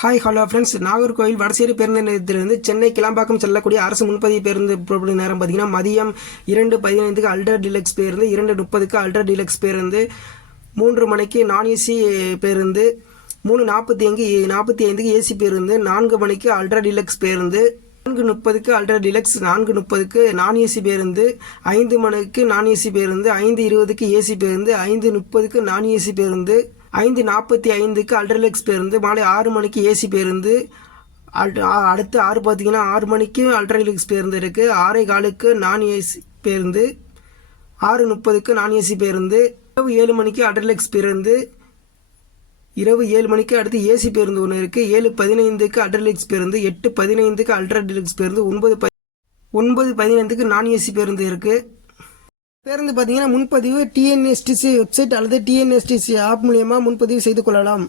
Hi hello friends, Nagercoil Vadasery பேருந்து நிலையத்திலிருந்து சென்னை கிளாம்பாக்கம் செல்லக்கூடிய அரசு முன்பதிவு பேருந்து புறப்படும் நேரம் பார்த்தீங்கன்னா மதியம் 2:15க்கு அல்ட்ரா டீலக்ஸ் பேருந்து, 2:30க்கு அல்ட்ரா டீலக்ஸ் பேருந்து, 3 மணிக்கு நான் ஏசி பேருந்து, 3:45க்கு ஏசி பேருந்து, 4 மணிக்கு அல்ட்ரா டீலக்ஸ் பேருந்து, 4:30க்கு அல்ட்ரா டீலக்ஸ், 4:30க்கு நான் ஏசி பேருந்து, 5 மணிக்கு நான் ஏசி பேருந்து, 5:20க்கு ஏசி பேருந்து, 5:30க்கு நான் ஏசி பேருந்து, 5:45க்கு அல்ட்ராடீலக்ஸ் பேருந்து, மாலை 6 மணிக்கு ஏசி பேருந்து. அடுத்து 6 பார்த்தீங்கன்னா 6 மணிக்கு அல்ட்ராடீலக்ஸ் பேருந்து இருக்குது. 6:15க்கு நான் ஏசி பேருந்து, 6:30க்கு நான் ஏசி பேருந்து, இரவு 7 மணிக்கு அல்ட்ராடீலக்ஸ் பேருந்து, இரவு 7 மணிக்கு அடுத்து ஏசி பேருந்து ஒன்று இருக்குது. 7:15க்கு அல்ட்ராடீலக்ஸ் பேருந்து, 8:15க்கு அல்ட்ராடீலக்ஸ் பேருந்து, 9:15க்கு நான் ஏசி பேருந்து இருக்குது. பேருந்து பார்த்தீங்கன்னா முன்பதிவு டிஎன்எஸ்டிசி வெப்சைட் அல்லது டிஎன்எஸ்டிசி ஆப் மூலியமாக முன்பதிவு செய்து கொள்ளலாம்.